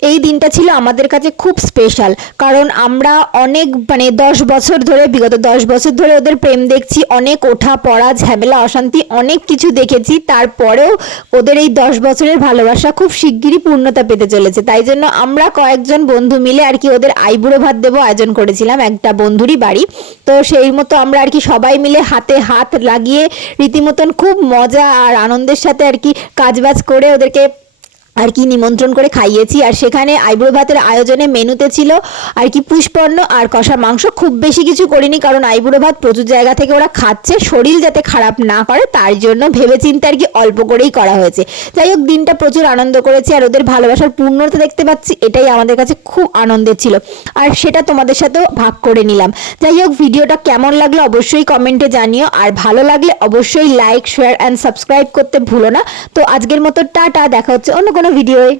এই দিনটা ছিল আমাদের কাছে খুব স্পেশাল, কারণ আমরা অনেক 10 বছর ধরে, বিগত 10 বছর ধরে ওদের প্রেম দেখছি। অনেক ওঠা পড়া, ঝামেলা, অশান্তি, অনেক কিছু দেখেছি। তারপরেও ওদের এই 10 বছরের ভালোবাসা খুব শিগগিরই পূর্ণতা পেতে চলেছে। তাই জন্য আমরা কয়েকজন বন্ধু মিলে আর কি ওদের আইবুড়ো ভাত দেবো আয়োজন করেছিলাম একটা বন্ধুরই বাড়ি। তো সেই মতো আমরা আর কি সবাই মিলে হাতে হাত লাগিয়ে রীতিমতন খুব মজা আর আনন্দের সাথে আর কি কাজবাজ করে ওদেরকে আর কি নিমন্ত্রণ করে খাইয়েছি। আর সেখানে আইবুড়ো ভাতের আয়োজনে মেনুতে ছিল আর কি পুষ্পন্ন আর কষা মাংস। খুব বেশি কিছু করিনি, কারণ আইবুড়ো ভাত প্রচুর জায়গা থেকে ওরা খাচ্ছে, শরীর যাতে খারাপ না করে তার জন্য ভেবেচিন্তে আর কি অল্প করেই করা হয়েছে। যাই হোক, দিনটা প্রচুর আনন্দ করেছি আর ওদের ভালোবাসার পূর্ণতা দেখতে পাচ্ছি, এটাই আমাদের কাছে খুব আনন্দের ছিল। আর সেটা তোমাদের সাথেও ভাগ করে নিলাম। যাই হোক, ভিডিওটা কেমন লাগলো অবশ্যই কমেন্টে জানিও, আর ভালো লাগলে অবশ্যই লাইক, শেয়ার অ্যান্ড সাবস্ক্রাইব করতে ভুলো না। তো আজকের মতো টাটা, দেখা হচ্ছে অন্য কোনো ভিডিওয়ে।